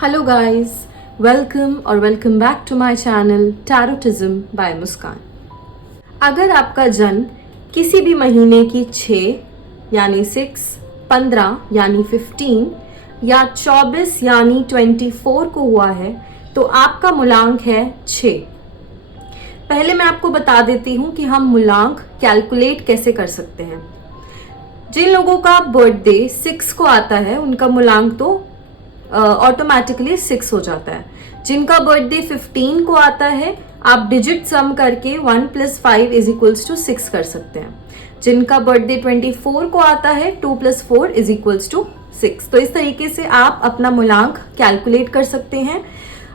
Hello guys, welcome back to my channel tarotism by Muskan. अगर आपका जन्म किसी भी महीने की 6 यानी 6, 15 यानी 15 या 24 यानी 24 को हुआ है तो आपका मूलांक है 6। पहले मैं आपको बता देती हूँ कि हम मूलांक कैलकुलेट कैसे कर सकते हैं। जिन लोगों का बर्थडे 6 को आता है उनका मूलांक तो ऑटोमेटिकली 6 हो जाता है। जिनका बर्थडे 15 को आता है आप डिजिट सम करके 1 + 5 = 6 कर सकते हैं। जिनका बर्थडे 24 को आता है 2 + 4 = 6। तो इस तरीके से आप अपना मूलांक कैलकुलेट कर सकते हैं।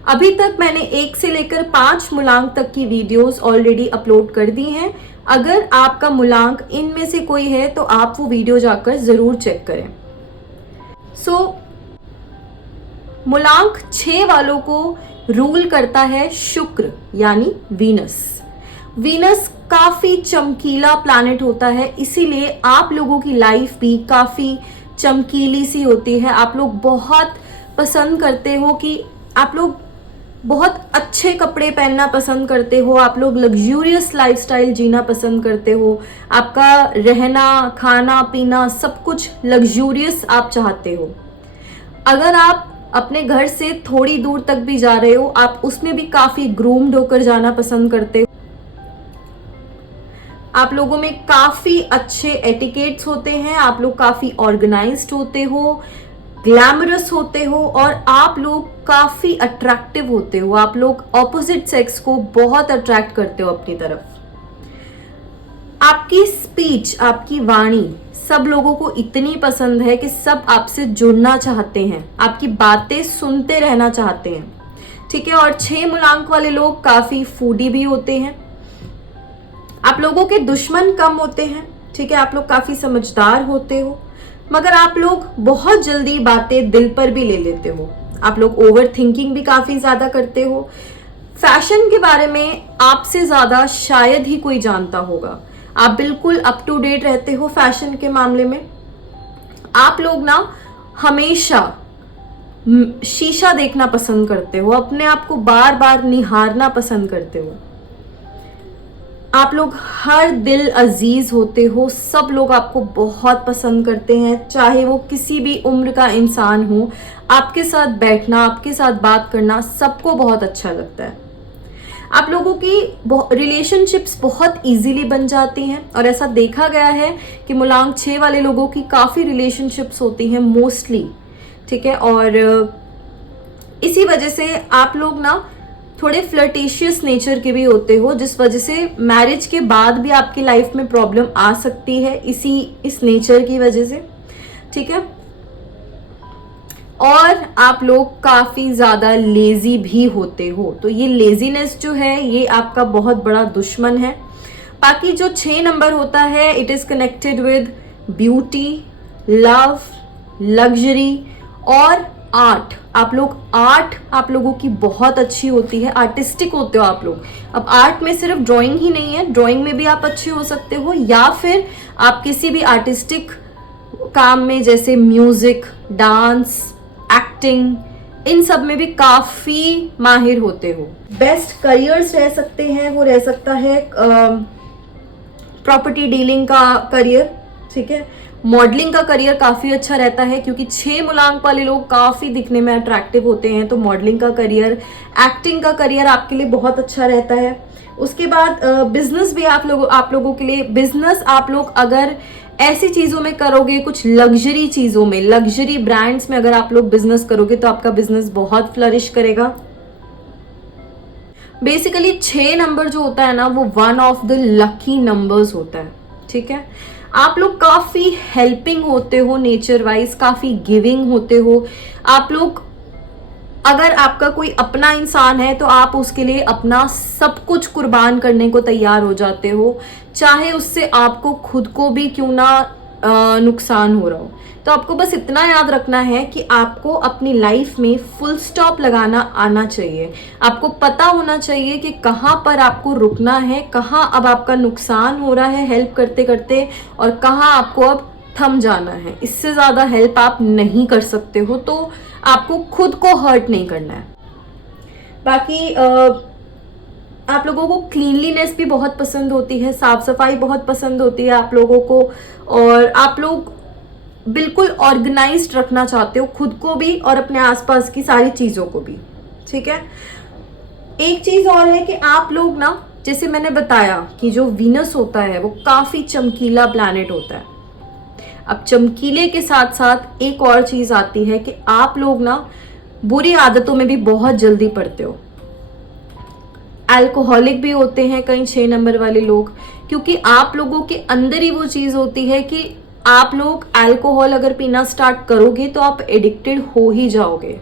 अभी तक मैंने 1 से लेकर 5 मूलांक तक की वीडियोस ऑलरेडी अपलोड कर दी हैं। अगर आपका मूलांक इनमें से कोई है तो आप वो वीडियो जाकर जरूर चेक करें। मूलांक 6 वालों को रूल करता है शुक्र यानी वीनस। वीनस काफी चमकीला प्लैनेट होता है, इसीलिए आप लोगों की लाइफ भी काफी चमकीली सी होती है। आप लोग बहुत पसंद करते हो कि आप लोग बहुत अच्छे कपड़े पहनना पसंद करते हो, आप लोग लग्जूरियस लाइफस्टाइल जीना पसंद करते हो। आपका रहना खाना पीना सब कुछ लग्जूरियस आप चाहते हो। अगर आप अपने घर से थोड़ी दूर तक भी जा रहे हो आप उसमें भी काफी ग्रूम्ड होकर जाना पसंद करते हो। आप लोगों में काफी अच्छे एटिकेट्स होते हैं, आप लोग काफी ऑर्गेनाइज्ड होते हो, ग्लैमरस होते हो और आप लोग काफी अट्रैक्टिव होते हो। आप लोग ऑपोजिट सेक्स को बहुत अट्रैक्ट करते हो अपनी तरफ। आपकी स्पीच, आपकी वाणी सब लोगों को इतनी पसंद है कि सब आपसे जुड़ना चाहते हैं, आपकी बातें सुनते रहना चाहते हैं। ठीक है। और 6 मूलांक वाले लोग काफी फूडी भी होते हैं। आप लोगों के दुश्मन कम होते हैं। ठीक है। आप लोग काफी समझदार होते हो, मगर आप लोग बहुत जल्दी बातें दिल पर भी ले लेते हो। आप लोग ओवर थिंकिंग भी काफी ज्यादा करते हो। फैशन के बारे में आपसे ज्यादा शायद ही कोई जानता होगा। आप बिल्कुल अप टू डेट रहते हो फैशन के मामले में। आप लोग ना हमेशा शीशा देखना पसंद करते हो, अपने आप को बार बार निहारना पसंद करते हो। आप लोग हर दिल अजीज होते हो, सब लोग आपको बहुत पसंद करते हैं, चाहे वो किसी भी उम्र का इंसान हो। आपके साथ बैठना, आपके साथ बात करना सबको बहुत अच्छा लगता है। आप लोगों की रिलेशनशिप्स बहुत इजीली बन जाती हैं और ऐसा देखा गया है कि मूलांक 6 वाले लोगों की काफ़ी रिलेशनशिप्स होती हैं मोस्टली। ठीक है। और इसी वजह से आप लोग ना थोड़े फ्लर्टेशियस नेचर के भी होते हो, जिस वजह से मैरिज के बाद भी आपकी लाइफ में प्रॉब्लम आ सकती है इस नेचर की वजह से। ठीक है। और आप लोग काफी ज्यादा लेजी भी होते हो, तो ये लेजीनेस जो है ये आपका बहुत बड़ा दुश्मन है। बाकी जो 6 नंबर होता है it is connected with beauty, love, luxury और आर्ट। आप लोगों की बहुत अच्छी होती है, आर्टिस्टिक होते हो आप लोग। अब आर्ट में सिर्फ ड्राइंग ही नहीं है, ड्राइंग में भी आप अच्छे हो सकते हो, या फिर आप किसी भी आर्टिस्टिक काम में जैसे म्यूजिक, डांस, एक्टिंग, इन सब में भी काफी माहिर होते हो। बेस्ट करियर्स रह सकते हैं, वो रह सकता है प्रॉपर्टी डीलिंग का करियर। ठीक है। मॉडलिंग का करियर काफी अच्छा रहता है क्योंकि 6 मूलांक वाले लोग काफी दिखने में अट्रैक्टिव होते हैं, तो मॉडलिंग का करियर, एक्टिंग का करियर आपके लिए बहुत अच्छा रहता है। उसके बाद बिजनेस भी आप लोगों के लिए, बिजनेस आप लोग अगर ऐसी चीजों में करोगे, कुछ लग्जरी चीजों में, लग्जरी ब्रांड्स में अगर आप लोग बिजनेस करोगे तो आपका बिजनेस बहुत फ्लरिश करेगा। बेसिकली 6 नंबर जो होता है ना वो 1 ऑफ द लकी नंबर्स होता है। ठीक है। आप लोग काफी हेल्पिंग होते हो नेचर वाइज, काफी गिविंग होते हो। आप लोग, अगर आपका कोई अपना इंसान है तो आप उसके लिए अपना सब कुछ कुर्बान करने को तैयार हो जाते हो, चाहे उससे आपको खुद को भी क्यों ना नुकसान हो रहा हो। तो आपको बस इतना याद रखना है कि आपको अपनी लाइफ में फुल स्टॉप लगाना आना चाहिए। आपको पता होना चाहिए कि कहाँ पर आपको रुकना है, कहाँ अब आपका नुकसान हो रहा है हेल्प करते करते, और कहाँ आपको अब थम जाना है, इससे ज़्यादा हेल्प आप नहीं कर सकते हो, तो आपको खुद को हर्ट नहीं करना है। बाकी आप लोगों को क्लीनलीनेस भी बहुत पसंद होती है, साफ सफाई बहुत पसंद होती है आप लोगों को, और आप लोग बिल्कुल ऑर्गेनाइज्ड रखना चाहते हो खुद को भी और अपने आसपास की सारी चीज़ों को भी, ठीक है। एक चीज़ और है कि आप लोग ना, जैसे मैंने बताया कि जो वीनस होता है वो काफ़ी चमकीला प्लैनेट होता है। अब चमकीले के साथ साथ एक और चीज़ आती है कि आप लोग ना बुरी आदतों में भी बहुत जल्दी पड़ते हो। अल्कोहलिक भी होते हैं कई 6 नंबर वाले लोग, क्योंकि आप लोगों के अंदर ही वो चीज़ होती है कि आप लोग अल्कोहल अगर पीना स्टार्ट करोगे तो आप एडिक्टेड हो ही जाओगे।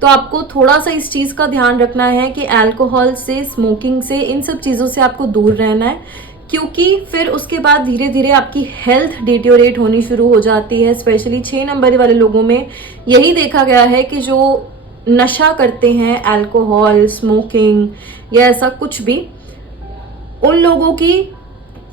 तो आपको थोड़ा सा इस चीज़ का ध्यान रखना है कि अल्कोहल से, स्मोकिंग से, इन सब चीज़ों से आपको दूर रहना है, क्योंकि फिर उसके बाद धीरे धीरे आपकी हेल्थ डिटोरेट होनी शुरू हो जाती है। स्पेशली 6 नंबर वाले लोगों में यही देखा गया है कि जो नशा करते हैं, अल्कोहल, स्मोकिंग या ऐसा कुछ भी, उन लोगों की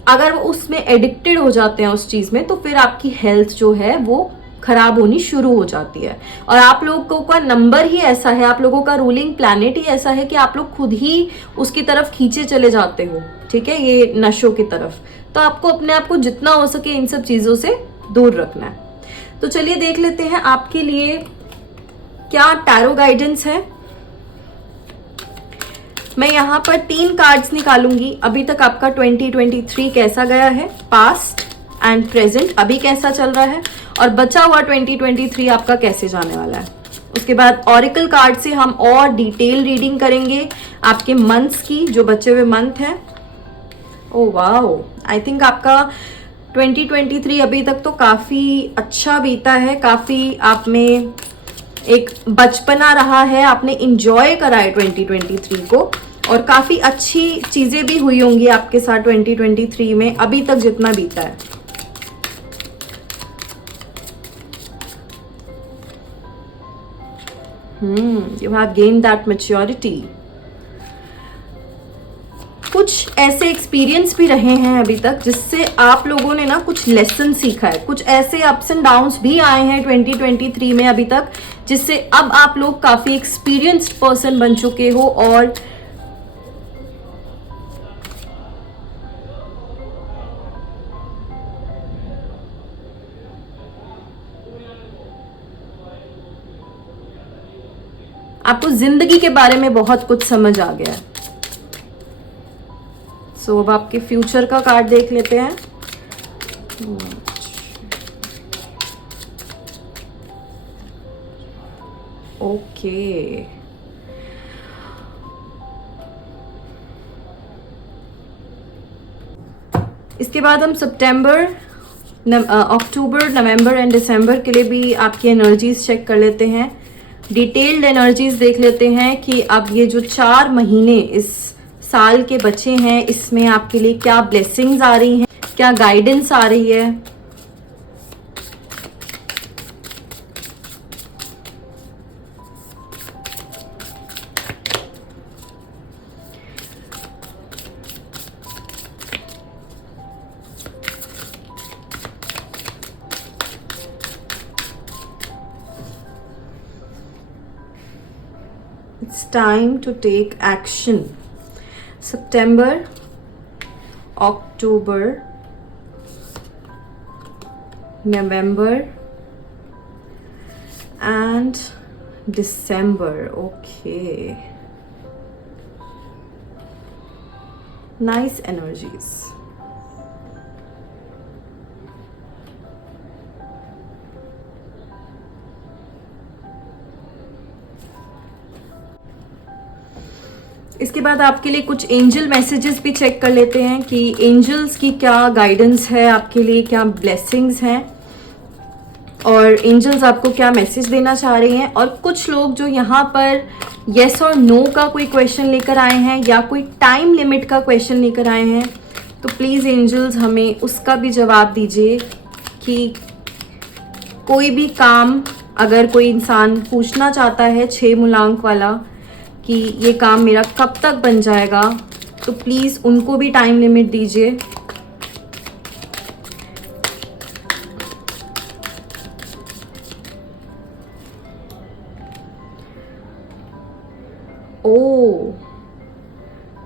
अगर वो उसमें एडिक्टेड हो जाते हैं उस चीज़ में, तो फिर आपकी हेल्थ जो है वो खराब होनी शुरू हो जाती है। और आप लोगों का नंबर ही ऐसा है, आप लोगों का रूलिंग प्लैनेट ही ऐसा है कि आप लोग खुद ही उसकी तरफ खींचे चले जाते हो, ठीक है, ये नशों की तरफ। तो आपको अपने आप को जितना हो सके इन सब चीज़ों से दूर रखना है। तो चलिए देख लेते हैं आपके लिए क्या टैरो गाइडेंस है। मैं यहाँ पर 3 कार्ड्स निकालूंगी। अभी तक आपका 2023 कैसा गया है, पास्ट एंड प्रेजेंट अभी कैसा चल रहा है, और बचा हुआ 2023 आपका कैसे जाने वाला है। उसके बाद ऑरिकल कार्ड से हम और डिटेल रीडिंग करेंगे आपके मंथ्स की, जो बचे हुए मंथ हैं। ओह वाओ, आई थिंक आपका 2023 अभी तक तो काफ़ी अच्छा बीता है, काफ़ी आप में एक बचपना रहा है, आपने इंजॉय करा है 2023 को, और काफ़ी अच्छी चीज़ें भी हुई होंगी आपके साथ 2023 में अभी तक जितना बीता है। You have gained that maturity. कुछ ऐसे एक्सपीरियंस भी रहे हैं अभी तक जिससे आप लोगों ने ना कुछ लेसन सीखा है, कुछ ऐसे अप्स एंड डाउन्स भी आए हैं 2023 में अभी तक, जिससे अब आप लोग काफी एक्सपीरियंस्ड पर्सन बन चुके हो। और आपको जिंदगी के बारे में बहुत कुछ समझ आ गया है। सो अब आपके फ्यूचर का कार्ड देख लेते हैं। ओके, इसके बाद हम सितंबर, अक्टूबर, नवंबर एंड दिसंबर के लिए भी आपकी एनर्जीज चेक कर लेते हैं। डिटेल्ड एनर्जीज देख लेते हैं कि अब ये जो 4 महीने इस साल के बचे हैं, इसमें आपके लिए क्या ब्लेसिंग्स आ रही हैं, क्या गाइडेंस आ रही है। It's time to take action. September, October, November and December. Okay. Nice energies. इसके बाद आपके लिए कुछ एंजल मैसेजेस भी चेक कर लेते हैं कि एंजल्स की क्या गाइडेंस है आपके लिए, क्या ब्लेसिंग्स हैं और एंजल्स आपको क्या मैसेज देना चाह रहे हैं। और कुछ लोग जो यहाँ पर येस और नो का कोई क्वेश्चन लेकर आए हैं या कोई टाइम लिमिट का क्वेश्चन लेकर आए हैं, तो प्लीज़ एंजल्स हमें उसका भी जवाब दीजिए कि कोई भी काम अगर कोई इंसान पूछना चाहता है 6 मूलांक वाला कि ये काम मेरा कब तक बन जाएगा, तो प्लीज़ उनको भी टाइम लिमिट दीजिए। ओ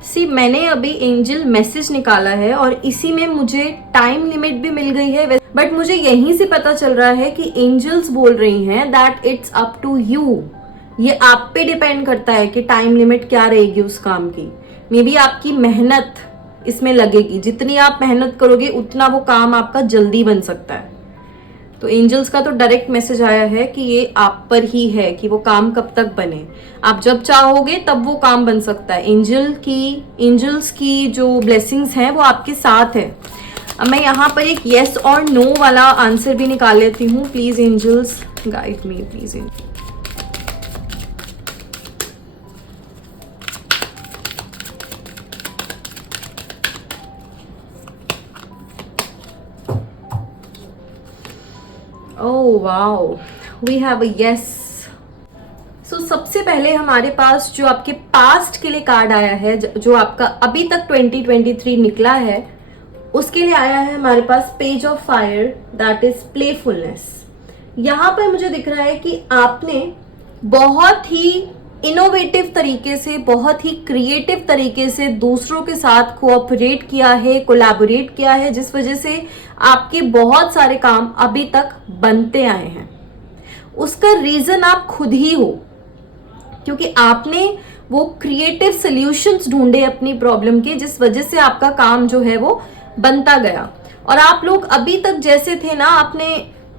सी, मैंने अभी एंजल मैसेज निकाला है और इसी में मुझे टाइम लिमिट भी मिल गई है, बट मुझे यहीं से पता चल रहा है कि एंजल्स बोल रही हैं that it's up to you. ये आप पे डिपेंड करता है कि टाइम लिमिट क्या रहेगी उस काम की। मे बी आपकी मेहनत इसमें लगेगी, जितनी आप मेहनत करोगे उतना वो काम आपका जल्दी बन सकता है। तो एंजल्स का तो डायरेक्ट मैसेज आया है कि ये आप पर ही है कि वो काम कब तक बने। आप जब चाहोगे तब वो काम बन सकता है। एंजल्स की जो ब्लेसिंग्स हैं वो आपके साथ है। अब मैं यहाँ पर एक येस और नो वाला आंसर भी निकाल लेती हूँ। Please angels guide me, please. Oh wow, we have a yes. So सबसे पहले हमारे पास जो आपके पास्ट के लिए कार्ड आया है, जो आपका अभी तक 2023 निकला है, उसके लिए आया है हमारे पास page of fire, that is playfulness. यहाँ पर मुझे दिख रहा है कि आपने बहुत ही इनोवेटिव तरीके से, बहुत ही क्रिएटिव तरीके से दूसरों के साथ कोऑपरेट किया है, कोलैबोरेट किया है, जिस वजह से आपके बहुत सारे काम अभी तक बनते आए हैं। उसका रीजन आप खुद ही हो, क्योंकि आपने वो क्रिएटिव सॉल्यूशंस ढूंढे अपनी प्रॉब्लम के, जिस वजह से आपका काम जो है वो बनता गया। और आप लोग अभी तक जैसे थे ना, आपने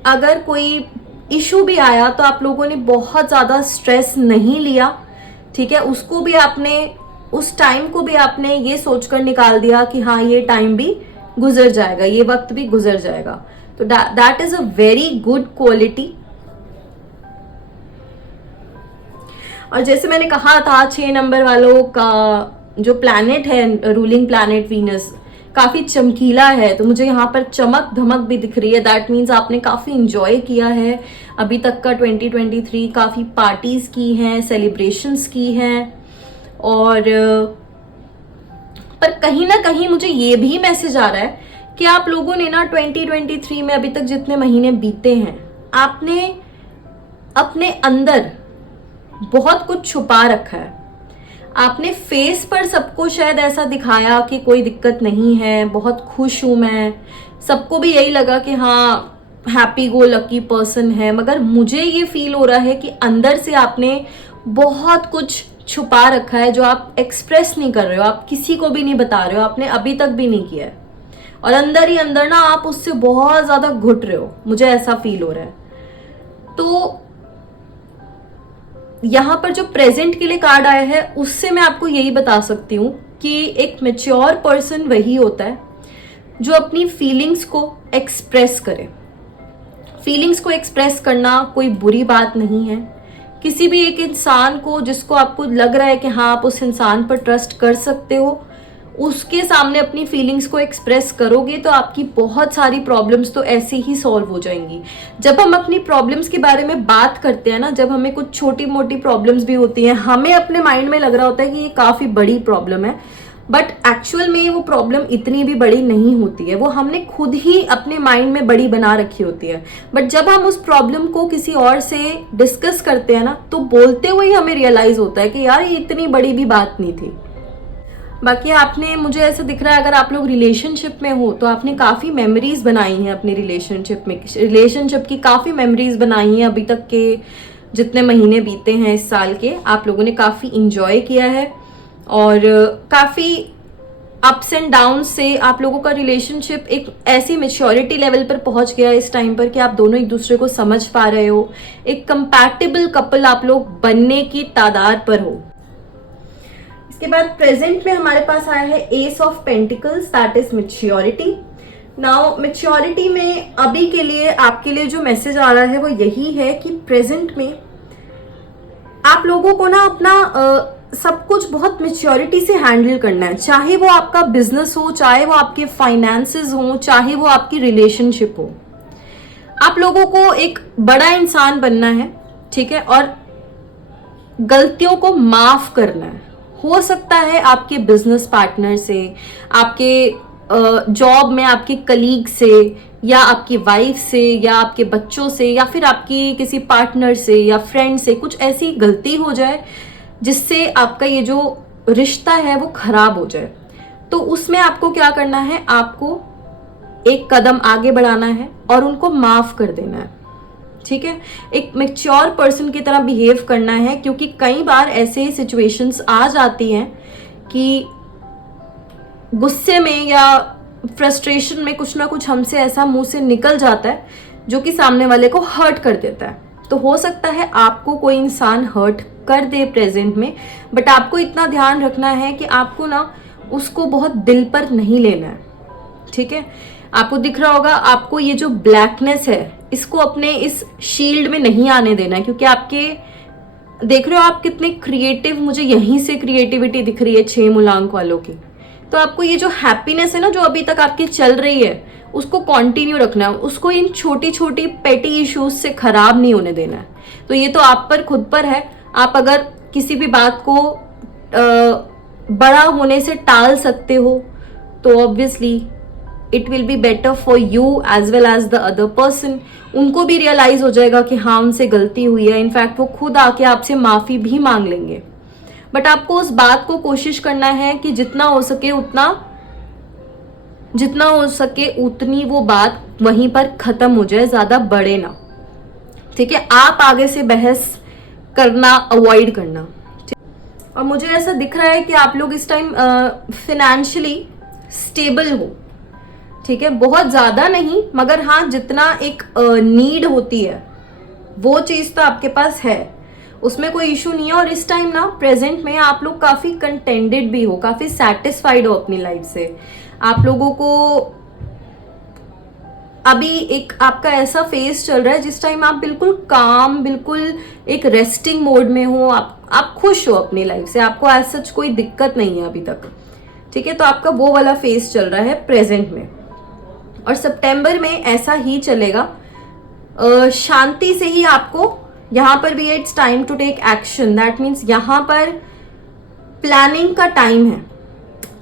अगर कोई इशू भी आया तो आप लोगों ने बहुत ज़्यादा स्ट्रेस नहीं लिया, ठीक है। उसको भी आपने, उस टाइम को भी आपने ये सोचकर निकाल दिया कि हाँ ये टाइम भी गुजर जाएगा, ये वक्त भी गुजर जाएगा। तो that is a very good quality. और जैसे मैंने कहा था 6 नंबर वालों का जो प्लैनेट है, रूलिंग प्लैनेट वीनस, काफी चमकीला है। तो मुझे यहाँ पर चमक धमक भी दिख रही है। दैट मीन्स आपने काफी इंजॉय किया है अभी तक का 2023, काफी पार्टीज की हैं, सेलिब्रेशंस की हैं। और पर कहीं ना कहीं मुझे ये भी मैसेज आ रहा है कि आप लोगों ने ना 2023 में अभी तक जितने महीने बीते हैं, आपने अपने अंदर बहुत कुछ छुपा रखा है। आपने फेस पर सबको शायद ऐसा दिखाया कि कोई दिक्कत नहीं है, बहुत खुश हूं मैं, सबको भी यही लगा कि हाँ हैप्पी गो लकी पर्सन है। मगर मुझे ये फील हो रहा है कि अंदर से आपने बहुत कुछ छुपा रखा है जो आप एक्सप्रेस नहीं कर रहे हो, आप किसी को भी नहीं बता रहे हो, आपने अभी तक भी नहीं किया है। और अंदर ही अंदर ना आप उससे बहुत ज्यादा घुट रहे हो, मुझे ऐसा फील हो रहा है। तो यहाँ पर जो प्रेजेंट के लिए कार्ड आया है, उससे मैं आपको यही बता सकती हूँ कि एक मैच्योर पर्सन वही होता है जो अपनी फीलिंग्स को एक्सप्रेस करे। फीलिंग्स को एक्सप्रेस करना कोई बुरी बात नहीं है। किसी भी एक इंसान को जिसको आपको लग रहा है कि हाँ आप उस इंसान पर ट्रस्ट कर सकते हो, उसके सामने अपनी फीलिंग्स को एक्सप्रेस करोगे तो आपकी बहुत सारी प्रॉब्लम्स तो ऐसे ही सॉल्व हो जाएंगी। जब हम अपनी प्रॉब्लम्स के बारे में बात करते हैं ना, जब हमें कुछ छोटी मोटी प्रॉब्लम्स भी होती हैं, हमें अपने माइंड में लग रहा होता है कि ये काफ़ी बड़ी प्रॉब्लम है, बट एक्चुअल में वो प्रॉब्लम इतनी भी बड़ी नहीं होती है। वो हमने खुद ही अपने माइंड में बड़ी बना रखी होती है। बट जब हम उस प्रॉब्लम को किसी और से डिस्कस करते हैं ना, तो बोलते हुए ही हमें रियलाइज होता है कि यार ये इतनी बड़ी भी बात नहीं थी। बाकी आपने, मुझे ऐसा दिख रहा है अगर आप लोग रिलेशनशिप में हो तो आपने काफ़ी मेमोरीज बनाई हैं अपनी रिलेशनशिप में, रिलेशनशिप की काफ़ी मेमोरीज बनाई हैं। अभी तक के जितने महीने बीते हैं इस साल के, आप लोगों ने काफ़ी इंजॉय किया है और काफ़ी अप्स एंड डाउन से आप लोगों का रिलेशनशिप एक ऐसी मेच्योरिटी लेवल पर पहुंच गया इस टाइम पर कि आप दोनों एक दूसरे को समझ पा रहे हो। एक कंपैटिबल कपल आप लोग बनने की तादाद पर हो। इसके बाद प्रेजेंट में हमारे पास आया है S of pentacles, that is maturity. Now maturity में अभी के लिए आपके लिए जो मैसेज आ रहा है वो यही है कि प्रेजेंट में आप लोगों को ना अपना सब कुछ बहुत मेच्योरिटी से हैंडल करना है। चाहे वो आपका बिजनेस हो, चाहे वो आपके फाइनेंसेस हो, चाहे वो आपकी रिलेशनशिप हो, आप लोगों को एक बड़ा इंसान बनना है, ठीक है, और गलतियों को माफ करना है। हो सकता है आपके बिजनेस पार्टनर से, आपके जॉब में आपके कलीग से, या आपकी वाइफ से, या आपके बच्चों से, या फिर आपकी किसी पार्टनर से या फ्रेंड से कुछ ऐसी गलती हो जाए जिससे आपका ये जो रिश्ता है वो खराब हो जाए। तो उसमें आपको क्या करना है, आपको एक कदम आगे बढ़ाना है और उनको माफ कर देना है, ठीक है। एक मैच्योर पर्सन की तरह बिहेव करना है, क्योंकि कई बार ऐसे सिचुएशंस आ जाती हैं कि गुस्से में या फ्रस्ट्रेशन में कुछ ना कुछ हमसे ऐसा मुंह से निकल जाता है जो कि सामने वाले को हर्ट कर देता है। तो हो सकता है आपको कोई इंसान हर्ट कर दे प्रेजेंट में, बट आपको इतना ध्यान रखना है कि आपको ना उसको बहुत दिल पर नहीं लेना है, ठीक है। आपको दिख रहा होगा, आपको ये जो ब्लैकनेस है इसको अपने इस शील्ड में नहीं आने देना है, क्योंकि आपके देख रहे हो आप कितने क्रिएटिव, मुझे यहीं से क्रिएटिविटी दिख रही है 6 मूलांक वालों की। तो आपको ये जो हैप्पीनेस है ना जो अभी तक आपकी चल रही है उसको कंटिन्यू रखना है, उसको इन छोटी छोटी पेटी इश्यूज से खराब नहीं होने देना है। तो ये तो आप पर खुद पर है। आप अगर किसी भी बात को बड़ा होने से टाल सकते हो तो obviously it will be better for you as well as the other person. उनको भी रियलाइज हो जाएगा कि हाँ उनसे गलती हुई है, इनफैक्ट वो खुद आके आपसे माफी भी मांग लेंगे। बट आपको उस बात को कोशिश करना है कि जितना हो सके उतनी वो बात वहीं पर खत्म हो जाए, ज्यादा बढ़े ना, ठीक है। आप आगे से बहस करना अवॉइड करना। और मुझे ऐसा दिख रहा है कि आप लोग इस टाइम फिनेंशियली स्टेबल हो, ठीक है। बहुत ज्यादा नहीं, मगर हाँ जितना एक नीड होती है वो चीज तो आपके पास है, उसमें कोई इशू नहीं है। और इस टाइम ना प्रेजेंट में आप लोग काफी कंटेंटेड भी हो, काफी सेटिस्फाइड हो अपनी लाइफ से। आप लोगों को अभी एक आपका ऐसा फेज चल रहा है जिस टाइम आप बिल्कुल काम, बिल्कुल एक रेस्टिंग मोड में हो, आप खुश हो अपनी लाइफ से, आपको ऐसा सच कोई दिक्कत नहीं है अभी तक, ठीक है। तो आपका वो वाला फेज चल रहा है प्रेजेंट में, और सितंबर में ऐसा ही चलेगा। शांति से ही आपको यहाँ पर भी it's time to take action, that means यहाँ पर प्लानिंग का टाइम है।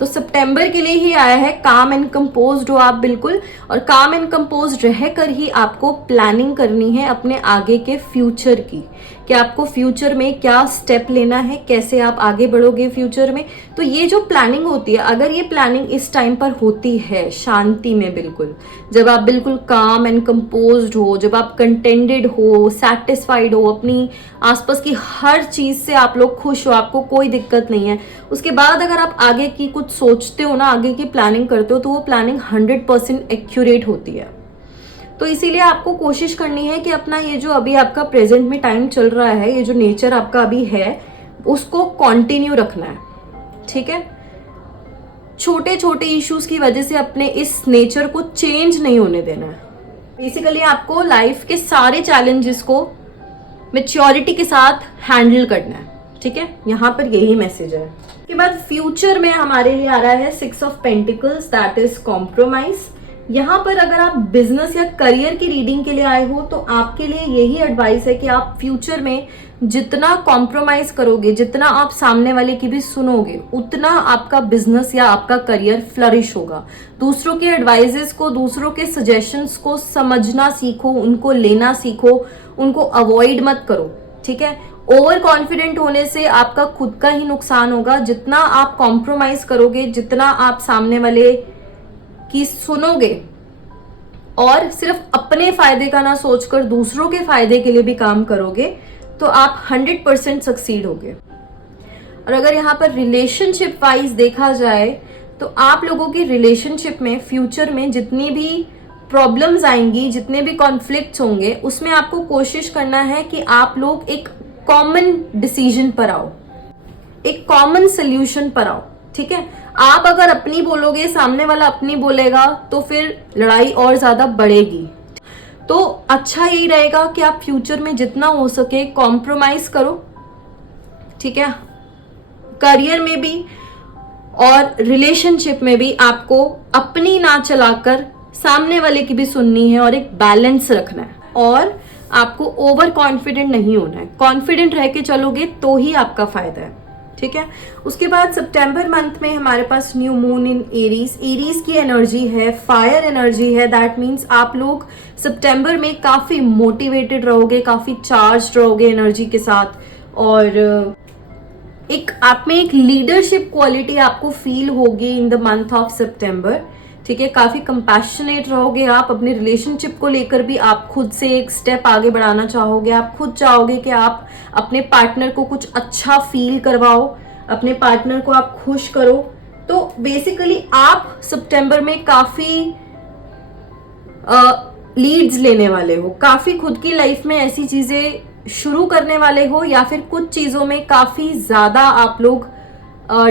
तो सितंबर के लिए ही आया है, काम एंड कंपोज्ड हो आप बिल्कुल, और काम एंड कंपोज्ड रहकर ही आपको प्लानिंग करनी है अपने आगे के फ्यूचर की, कि आपको फ्यूचर में क्या स्टेप लेना है, कैसे आप आगे बढ़ोगे फ्यूचर में। तो ये जो प्लानिंग होती है, अगर ये प्लानिंग इस टाइम पर होती है शांति में, बिल्कुल जब आप बिल्कुल काम एंड कंपोज्ड हो, जब आप कंटेंटेड हो, सेटिस्फाइड हो, अपनी आसपास की हर चीज से आप लोग खुश हो, आपको कोई दिक्कत नहीं है, उसके बाद अगर आप आगे की कुछ सोचते हो ना, आगे की प्लानिंग करते हो, तो वो प्लानिंग 100% एक्यूरेट होती है। तो इसीलिए आपको कोशिश करनी है कि अपना ये जो अभी आपका प्रेजेंट में टाइम चल रहा है, ये जो नेचर आपका अभी है उसको कंटिन्यू रखना है, ठीक है। छोटे छोटे इश्यूज की वजह से अपने इस नेचर को चेंज नहीं होने देना है। बेसिकली आपको लाइफ के सारे चैलेंजेस को मैच्योरिटी के साथ हैंडल करना है, ठीक है। यहाँ पर यही मैसेज है। उसके बाद फ्यूचर में हमारे लिए आ रहा है 6 of pentacles, that is compromise. यहाँ पर अगर आप बिजनेस या करियर की रीडिंग के लिए आए हो तो आपके लिए यही एडवाइस है कि आप फ्यूचर में जितना कॉम्प्रोमाइज करोगे, जितना आप सामने वाले की भी सुनोगे, उतना आपका बिजनेस या आपका करियर फ्लरिश होगा। दूसरों के एडवाइजेस को, दूसरों के सजेशंस को समझना सीखो, उनको लेना सीखो, उनको अवॉइड मत करो, ठीक है। ओवर कॉन्फिडेंट होने से आपका खुद का ही नुकसान होगा। जितना आप कॉम्प्रोमाइज करोगे, जितना आप सामने वाले की सुनोगे और सिर्फ अपने फायदे का ना सोचकर दूसरों के फायदे के लिए भी काम करोगे, तो आप 100% सक्सीड होगे। और अगर यहाँ पर रिलेशनशिप वाइज देखा जाए तो आप लोगों की रिलेशनशिप में फ्यूचर में जितनी भी प्रॉब्लम्स आएंगी, जितने भी कॉन्फ्लिक्ट्स होंगे, उसमें आपको कोशिश करना है कि आप लोग एक कॉमन डिसीजन पर आओ, एक कॉमन सोल्यूशन पर आओ, ठीक है। आप अगर अपनी बोलोगे, सामने वाला अपनी बोलेगा, तो फिर लड़ाई और ज्यादा बढ़ेगी। तो अच्छा यही रहेगा कि आप फ्यूचर में जितना हो सके कॉम्प्रोमाइज करो, ठीक है। करियर में भी और रिलेशनशिप में भी आपको अपनी ना चलाकर सामने वाले की भी सुननी है और एक बैलेंस रखना है। और आपको ओवर कॉन्फिडेंट नहीं होना है, कॉन्फिडेंट रह के चलोगे तो ही आपका फायदा है, ठीक है। उसके बाद सितंबर मंथ में हमारे पास new moon in Aries. Aries की एनर्जी है, फायर एनर्जी है, दैट मीन्स आप लोग सितंबर में काफी मोटिवेटेड रहोगे, काफी चार्ज रहोगे एनर्जी के साथ, और एक आप में एक लीडरशिप क्वालिटी आपको फील होगी इन द मंथ ऑफ सितंबर। ठीक है, काफी कंपैशनेट रहोगे आप अपने रिलेशनशिप को लेकर भी। आप खुद से एक स्टेप आगे बढ़ाना चाहोगे, आप खुद चाहोगे कि आप अपने पार्टनर को कुछ अच्छा फील करवाओ, अपने पार्टनर को आप खुश करो। तो बेसिकली आप सितंबर में काफी लीड्स लेने वाले हो, काफी खुद की लाइफ में ऐसी चीजें शुरू करने वाले हो, या फिर कुछ चीजों में काफी ज्यादा आप लोग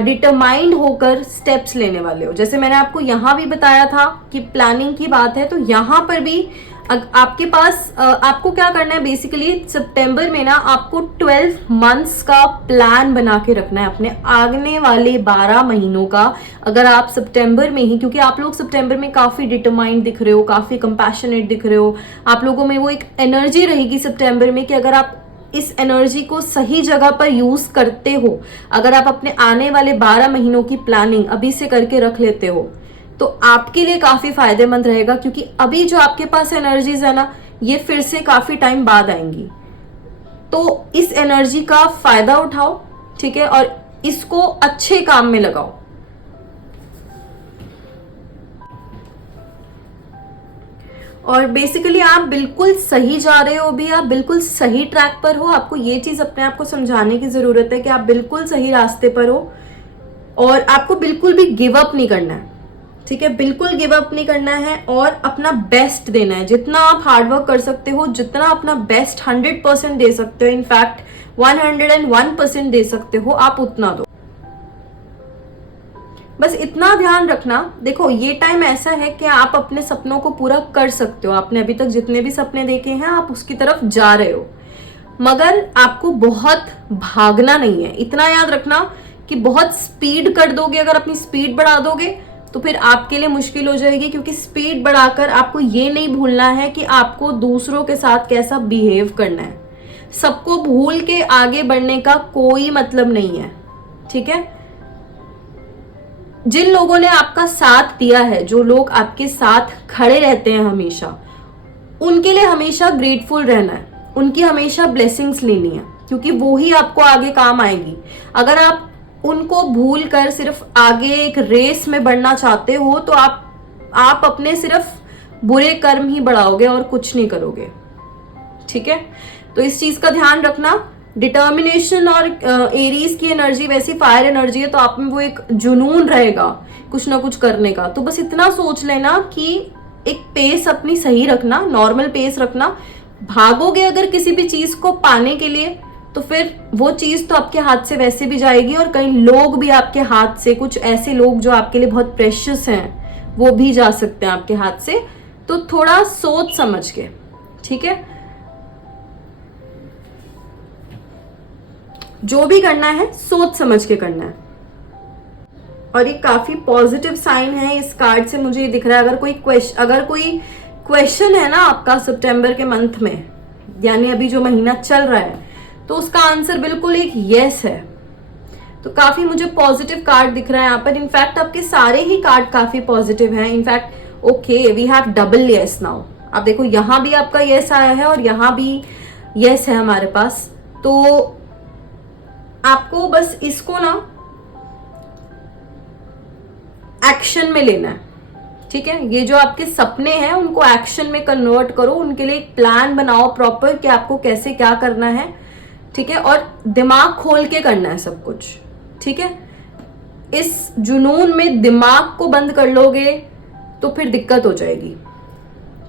डिटरमाइंड होकर स्टेप्स लेने वाले हो। जैसे मैंने आपको यहाँ भी बताया था कि प्लानिंग की बात है, तो यहाँ पर भी आपके पास आपको क्या करना है बेसिकली सितंबर में ना, आपको 12 मंथ्स का प्लान बना के रखना है अपने आने वाले 12 महीनों का। अगर आप सितंबर में ही, क्योंकि आप लोग सितंबर में काफी डिटरमाइंड दिख रहे हो, काफी कंपैशनेट दिख रहे हो, आप लोगों में वो एक एनर्जी रहेगी सितंबर में कि अगर आप इस एनर्जी को सही जगह पर यूज करते हो, अगर आप अपने आने वाले 12 महीनों की प्लानिंग अभी से करके रख लेते हो, तो आपके लिए काफी फायदेमंद रहेगा। क्योंकि अभी जो आपके पास एनर्जीज है ना, ये फिर से काफी टाइम बाद आएंगी। तो इस एनर्जी का फायदा उठाओ, ठीक है, और इसको अच्छे काम में लगाओ। और बेसिकली आप बिल्कुल सही जा रहे हो, भी आप बिल्कुल सही ट्रैक पर हो। आपको ये चीज अपने आप को समझाने की जरूरत है कि आप बिल्कुल सही रास्ते पर हो, और आपको बिल्कुल भी गिव अप नहीं करना है। ठीक है, बिल्कुल गिव अप नहीं करना है और अपना बेस्ट देना है। जितना आप हार्डवर्क कर सकते हो, जितना अपना बेस्ट 100% दे सकते हो, इनफैक्ट 101% दे सकते हो, आप उतना दो। बस इतना ध्यान रखना। देखो, ये टाइम ऐसा है कि आप अपने सपनों को पूरा कर सकते हो। आपने अभी तक जितने भी सपने देखे हैं, आप उसकी तरफ जा रहे हो, मगर आपको बहुत भागना नहीं है। इतना याद रखना कि बहुत स्पीड कर दोगे, अगर अपनी स्पीड बढ़ा दोगे तो फिर आपके लिए मुश्किल हो जाएगी। क्योंकि स्पीड बढ़ाकर आपको ये नहीं भूलना है कि आपको दूसरों के साथ कैसा बिहेव करना है। सबको भूल के आगे बढ़ने का कोई मतलब नहीं है। ठीक है, जिन लोगों ने आपका साथ दिया है, जो लोग आपके साथ खड़े रहते हैं हमेशा, उनके लिए हमेशा ग्रेटफुल रहना है, उनकी हमेशा ब्लेसिंग्स लेनी है, क्योंकि वो ही आपको आगे काम आएगी। अगर आप उनको भूल कर सिर्फ आगे एक रेस में बढ़ना चाहते हो, तो आप अपने सिर्फ बुरे कर्म ही बढ़ाओगे और कुछ नहीं करोगे। ठीक है, तो इस चीज का ध्यान रखना। डिटर्मिनेशन और एरीज की एनर्जी वैसी फायर एनर्जी है, तो आप में वो एक जुनून रहेगा कुछ ना कुछ करने का। तो बस इतना सोच लेना कि एक पेस अपनी सही रखना, नॉर्मल पेस रखना। भागोगे अगर किसी भी चीज को पाने के लिए, तो फिर वो चीज तो आपके हाथ से वैसे भी जाएगी, और कई लोग भी आपके हाथ से, कुछ ऐसे लोग जो आपके लिए बहुत प्रेशियस हैं, वो भी जा सकते हैं आपके हाथ से। तो थोड़ा सोच समझ के, ठीक है, जो भी करना है सोच समझ के करना है। और ये काफी पॉजिटिव साइन है इस कार्ड से मुझे ये दिख रहा है। अगर कोई क्वेश्चन है ना आपका सितंबर के मंथ में, यानी अभी जो महीना चल रहा है, तो उसका आंसर बिल्कुल एक यस है। तो काफी मुझे पॉजिटिव कार्ड दिख रहा है यहाँ पर। इनफैक्ट आपके सारे ही कार्ड काफी पॉजिटिव हैं। In fact okay, we have double yes now. आप देखो, यहाँ भी आपका यस आया है और यहाँ भी यस है हमारे पास। तो आपको बस इसको ना एक्शन में लेना है। ठीक है, ये जो आपके सपने हैं उनको एक्शन में कन्वर्ट करो, उनके लिए एक प्लान बनाओ प्रॉपर कि आपको कैसे क्या करना है। ठीक है, और दिमाग खोल के करना है सब कुछ। ठीक है, इस जुनून में दिमाग को बंद कर लोगे तो फिर दिक्कत हो जाएगी।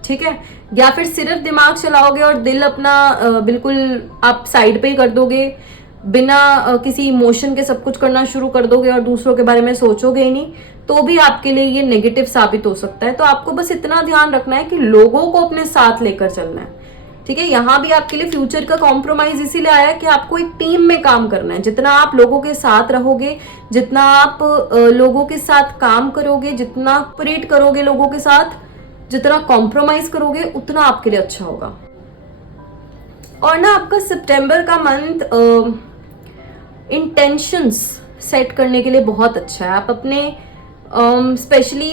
ठीक है, या फिर सिर्फ दिमाग चलाओगे और दिल अपना बिल्कुल आप साइड पे ही कर दोगे, बिना किसी इमोशन के सब कुछ करना शुरू कर दोगे और दूसरों के बारे में सोचोगे ही नहीं, तो भी आपके लिए ये नेगेटिव साबित हो सकता है। तो आपको बस इतना ध्यान रखना है कि लोगों को अपने साथ लेकर चलना है। ठीक है, यहाँ भी आपके लिए फ्यूचर का कॉम्प्रोमाइज इसीलिए आया कि आपको एक टीम में काम करना है। जितना आप लोगों के साथ रहोगे, जितना आप लोगों के साथ काम करोगे, जितना ऑपरेट करोगे लोगों के साथ, जितना कॉम्प्रोमाइज करोगे, उतना आपके लिए अच्छा होगा। और ना आपका सितंबर का मंथ इंटेंशंस सेट करने के लिए बहुत अच्छा है। आप अपने स्पेशली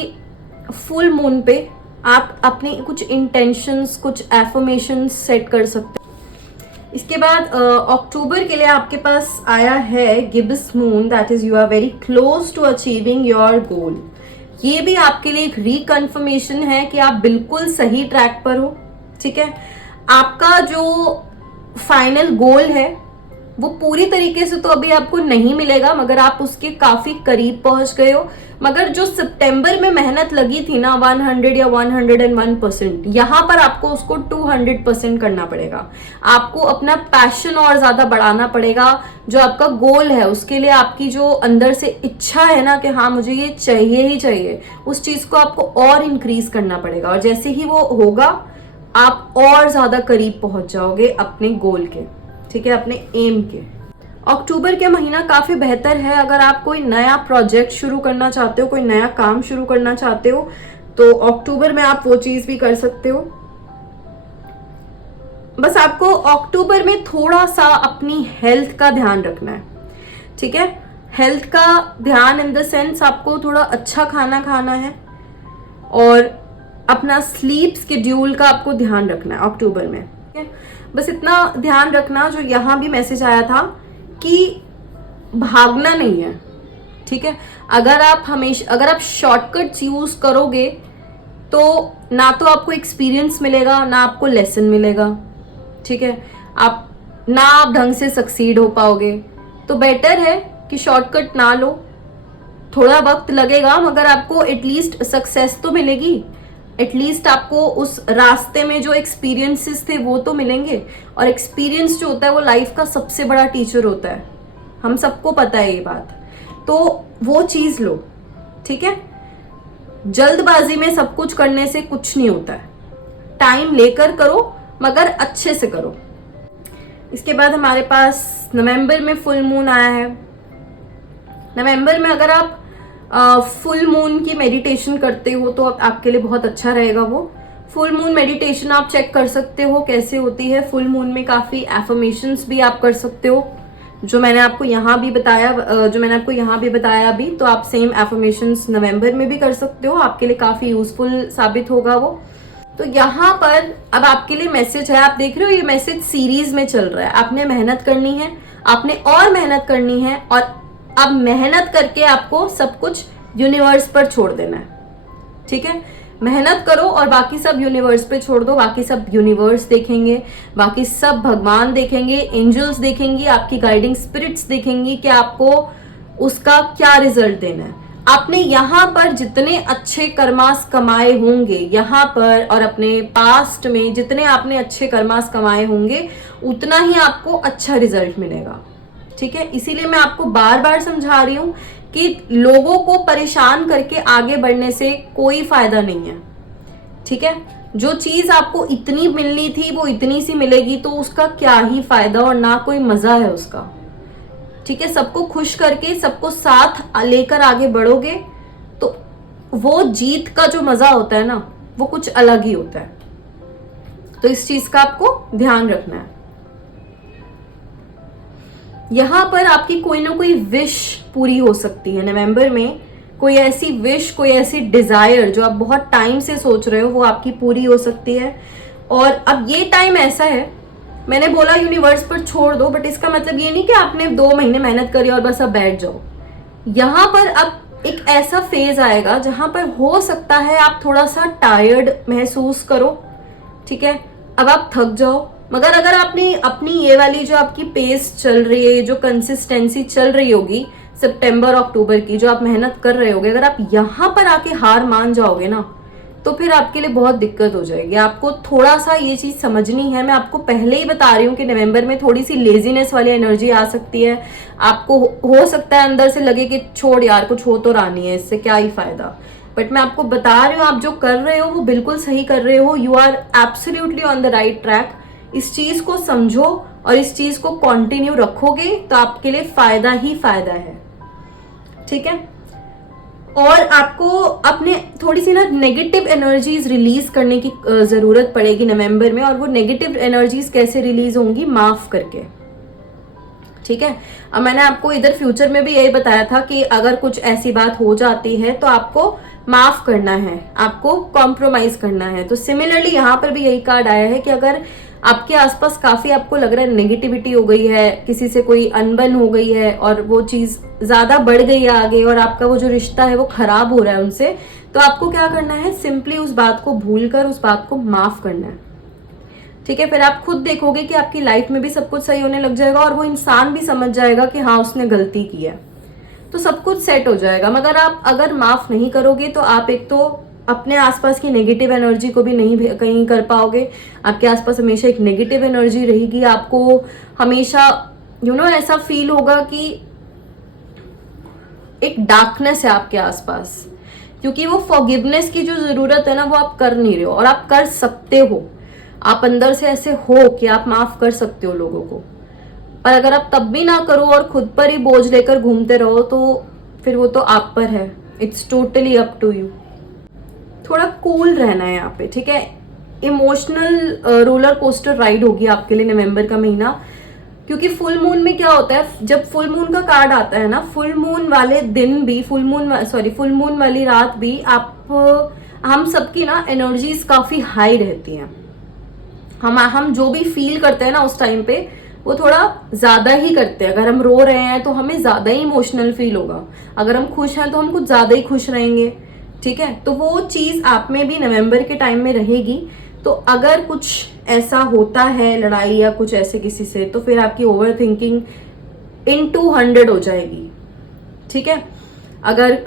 फुल मून पे आप अपनी कुछ इंटेंशंस, कुछ एफर्मेशंस सेट कर सकते हैं। इसके बाद अक्टूबर के लिए आपके पास आया है gibbous moon, that is you are very close to achieving your goal. ये भी आपके लिए एक रिकन्फर्मेशन है कि आप बिल्कुल सही ट्रैक पर हो। ठीक है, आपका जो फाइनल गोल है वो पूरी तरीके से तो अभी आपको नहीं मिलेगा, मगर आप उसके काफी करीब पहुंच गए हो। मगर जो सितंबर में मेहनत लगी थी ना 100 या 101%, यहां पर आपको उसको 200% करना पड़ेगा। आपको अपना पैशन और ज्यादा बढ़ाना पड़ेगा। जो आपका गोल है उसके लिए आपकी जो अंदर से इच्छा है ना कि हाँ मुझे ये चाहिए ही चाहिए, उस चीज को आपको और इंक्रीज करना पड़ेगा। और जैसे ही वो होगा आप और ज्यादा करीब पहुंच जाओगे अपने गोल के, ठीक है, अपने एम के। अक्टूबर के महीना काफी बेहतर है। अगर आप कोई नया प्रोजेक्ट शुरू करना चाहते हो, कोई नया काम शुरू करना चाहते हो, तो अक्टूबर में आप वो चीज भी कर सकते हो। बस आपको अक्टूबर में थोड़ा सा अपनी हेल्थ का ध्यान रखना है। ठीक है, हेल्थ का ध्यान इन द सेंस आपको थोड़ा अच्छा खाना खाना है और अपना स्लीप स्केड्यूल का आपको ध्यान रखना है अक्टूबर में। ठीक है, बस इतना ध्यान रखना। जो यहाँ भी मैसेज आया था कि भागना नहीं है। ठीक है, अगर आप शॉर्टकट्स यूज करोगे तो ना तो आपको एक्सपीरियंस मिलेगा ना आपको लेसन मिलेगा। ठीक है, ना आप ढंग से सक्सीड हो पाओगे। तो बेटर है कि शॉर्टकट ना लो। थोड़ा वक्त लगेगा मगर आपको एटलीस्ट सक्सेस तो मिलेगी। एटलीस्ट आपको उस रास्ते में जो एक्सपीरियंसेस थे वो तो मिलेंगे। और एक्सपीरियंस जो होता है वो लाइफ का सबसे बड़ा टीचर होता है, हम सबको पता है ये बात। तो वो चीज लो। ठीक है, जल्दबाजी में सब कुछ करने से कुछ नहीं होता है। टाइम लेकर करो मगर अच्छे से करो। इसके बाद हमारे पास नवंबर में फुल मून आया है। नवंबर में अगर आप फुल मून की मेडिटेशन करते हो तो आपके लिए बहुत अच्छा रहेगा। वो फुल मून मेडिटेशन आप चेक कर सकते हो कैसे होती है। फुल मून में काफी एफर्मेशंस भी आप कर सकते हो, जो मैंने आपको यहाँ भी बताया अभी। तो आप सेम एफर्मेशंस नवंबर में भी कर सकते हो, आपके लिए काफी यूजफुल साबित होगा वो। तो यहाँ पर अब आपके लिए मैसेज है, आप देख रहे हो ये मैसेज सीरीज में चल रहा है। आपने मेहनत करनी है, आपने और मेहनत करनी है, और अब मेहनत करके आपको सब कुछ यूनिवर्स पर छोड़ देना है। ठीक है, मेहनत करो और बाकी सब यूनिवर्स पे छोड़ दो। बाकी सब यूनिवर्स देखेंगे, बाकी सब भगवान देखेंगे, एंजल्स देखेंगी, आपकी गाइडिंग स्पिरिट्स देखेंगी कि आपको उसका क्या रिजल्ट देना है। आपने यहाँ पर जितने अच्छे कर्मास कमाए होंगे यहाँ पर, और अपने पास्ट में जितने आपने अच्छे कर्मास कमाए होंगे, उतना ही आपको अच्छा रिजल्ट मिलेगा। ठीक है, इसीलिए मैं आपको बार बार समझा रही हूं कि लोगों को परेशान करके आगे बढ़ने से कोई फायदा नहीं है। ठीक है, जो चीज आपको इतनी मिलनी थी वो इतनी सी मिलेगी तो उसका क्या ही फायदा और ना कोई मजा है उसका। ठीक है, सबको खुश करके सबको साथ लेकर आगे बढ़ोगे तो वो जीत का जो मजा होता है ना वो कुछ अलग ही होता है। तो इस चीज का आपको ध्यान रखना है। यहाँ पर आपकी कोई ना कोई विश पूरी हो सकती है नवंबर में। कोई ऐसी विश, कोई ऐसी डिजायर जो आप बहुत टाइम से सोच रहे हो वो आपकी पूरी हो सकती है। और अब ये टाइम ऐसा है, मैंने बोला यूनिवर्स पर छोड़ दो, बट इसका मतलब ये नहीं कि आपने 2 महीने मेहनत करी और बस अब बैठ जाओ। यहाँ पर अब एक ऐसा फेज आएगा जहां पर हो सकता है आप थोड़ा सा टायर्ड महसूस करो। ठीक है, अब आप थक जाओ, मगर अगर आपने अपनी ये वाली जो आपकी पेस चल रही है, जो कंसिस्टेंसी चल रही होगी सितंबर अक्टूबर की, जो आप मेहनत कर रहे होगे, अगर आप यहाँ पर आके हार मान जाओगे ना तो फिर आपके लिए बहुत दिक्कत हो जाएगी। आपको थोड़ा सा ये चीज समझनी है। मैं आपको पहले ही बता रही हूँ कि नवंबर में थोड़ी सी लेजीनेस वाली एनर्जी आ सकती है। आपको हो सकता है अंदर से लगे कि छोड़ यार, कुछ हो तो रहा नहीं है, इससे क्या ही फायदा। बट मैं आपको बता रही हूँ आप जो कर रहे हो वो बिल्कुल सही कर रहे हो। You are absolutely on the right track. इस चीज को समझो और इस चीज को कंटिन्यू रखोगे तो आपके लिए फायदा ही फायदा है। ठीक है, और आपको अपने थोड़ी सी ना नेगेटिव एनर्जीज रिलीज करने की जरूरत पड़ेगी नवंबर में। और वो नेगेटिव एनर्जीज कैसे रिलीज होंगी? माफ करके। ठीक है, अब मैंने आपको इधर फ्यूचर में भी यही बताया था कि अगर कुछ ऐसी बात हो जाती है तो आपको माफ करना है, आपको कॉम्प्रोमाइज करना है। तो सिमिलरली यहाँ पर भी यही कार्ड आया है कि अगर आपके आसपास काफी आपको लग रहा है नेगेटिविटी हो गई है, किसी से कोई अनबन हो गई है और वो चीज ज्यादा बढ़ गई है आगे, और आपका वो जो रिश्ता है वो खराब हो रहा है उनसे, तो आपको क्या करना है, सिंपली उस बात को भूलकर उस बात को माफ करना है। ठीक है, फिर आप खुद देखोगे कि आपकी लाइफ में भी सब कुछ सही होने लग जाएगा और वो इंसान भी समझ जाएगा कि हाँ उसने गलती की है, तो सब कुछ सेट हो जाएगा। मगर आप अगर माफ नहीं करोगे तो आप एक तो अपने आसपास की नेगेटिव एनर्जी को भी नहीं कहीं कर पाओगे, आपके आसपास हमेशा एक नेगेटिव एनर्जी रहेगी, आपको हमेशा ऐसा फील होगा कि एक डार्कनेस है आपके आसपास, क्योंकि वो फॉरगिवनेस की जो जरूरत है ना वो आप कर नहीं रहे हो, और आप कर सकते हो, आप अंदर से ऐसे हो कि आप माफ कर सकते हो लोगों को। पर अगर आप तब भी ना करो और खुद पर ही बोझ लेकर घूमते रहो तो फिर वो तो आप पर है, it's totally up to you. थोड़ा कूल रहना है यहाँ पे, ठीक है। इमोशनल रोलर कोस्टर राइड होगी आपके लिए नवंबर का महीना, क्योंकि फुल मून में क्या होता है, जब फुल मून का कार्ड आता है ना, फुल मून वाले दिन भी, फुल मून वाली रात भी हम सबकी ना एनर्जीज काफी हाई रहती हैं। हम जो भी फील करते हैं ना उस टाइम पे वो थोड़ा ज्यादा ही करते हैं। अगर हम रो रहे हैं तो हमें ज्यादा ही इमोशनल फील होगा, अगर हम खुश हैं तो हम कुछ ज्यादा ही खुश रहेंगे, ठीक है। तो वो चीज आप में भी नवंबर के टाइम में रहेगी। तो अगर कुछ ऐसा होता है लड़ाई या कुछ ऐसे किसी से, तो फिर आपकी ओवर थिंकिंग into 100 हो जाएगी, ठीक है। अगर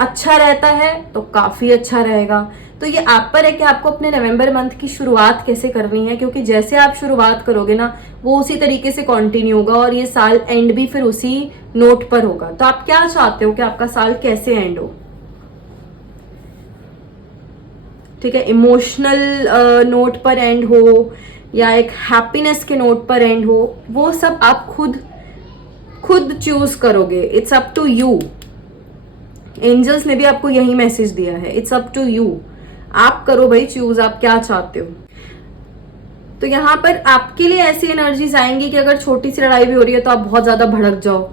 अच्छा रहता है तो काफी अच्छा रहेगा। तो ये आप पर है कि आपको अपने नवंबर मंथ की शुरुआत कैसे करनी है, क्योंकि जैसे आप शुरुआत करोगे ना वो उसी तरीके से कंटिन्यू होगा और ये साल एंड भी फिर उसी नोट पर होगा। तो आप क्या चाहते हो कि आपका साल कैसे एंड हो, ठीक है। इमोशनल नोट पर एंड हो या एक हैप्पीनेस के नोट पर एंड हो, वो सब आप खुद चूज करोगे। It's up to you. Angels ने भी आपको यही मैसेज दिया है, इट्स अप टू यू। आप करो भाई चूज, आप क्या चाहते हो। तो यहाँ पर आपके लिए ऐसी एनर्जीज आएंगी कि अगर छोटी सी लड़ाई भी हो रही है तो आप बहुत ज्यादा भड़क जाओ,